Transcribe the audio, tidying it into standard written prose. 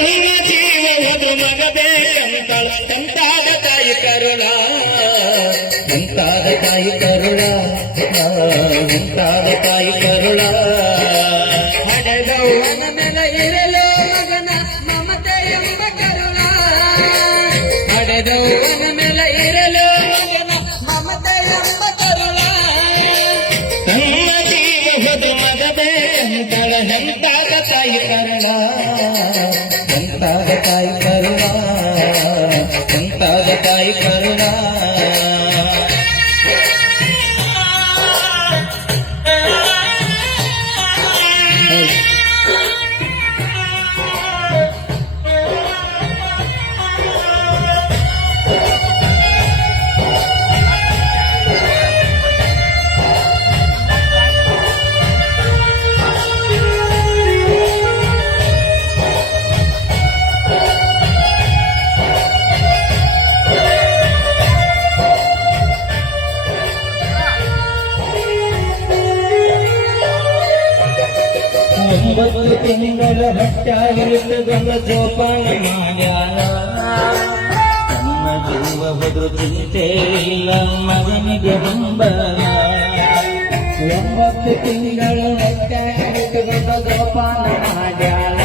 ನನ್ನ ಜೀವ ಹೋದು ಮಗಬೇಕಂತಳ ಎಂತಾದ ತಾಯಿ ಕರುಳ ಎಂತಾದ ತಾಯಿ ಕರುಳ ಎಂತಾದ ತಾಯಿ ಕರುಳ ಹಡೆದವನ ಮೇಲೆ ಇರಲು ಮಗನ ಮಮತೆ ಎಂಬ ಕರುಳ ಹಡೆದವನ ಮೇಲೆ ಇರಲು ಮಗನ ಮಮತೆ ಎಂಬ ಕರುಳ ನನ್ನ ಜೀವ ಹೋದು ಮಗಬೇಕಂತಳ ಎಂತಾದ ತಾಯಿ ಕರುಳ ಎಂತಾದ ತಾಯಿ ಕರುಣ ಎಂತಾದ ತಾಯಿ ಕರುಣ ಒಂಬತ್ತು ತಿಂಗಳ ಹೊಟ್ಟಾಗಿರುತ್ತದೊಂದು ಜೋಪಾನ ಮಾಡ್ಯಾಳ ನನ್ನ ಜೀವ ಬದುಕು ಚಿಂತೆ ಇಲ್ಲ ಮಗನಿಗೆ ಹಂಬಲ 9 ತಿಂಗಳು ಹೊಟ್ಟಾಗಿರುತ್ತದೊಂದು ಜೋಪಾನ ಮಾಡ್ಯಾಳ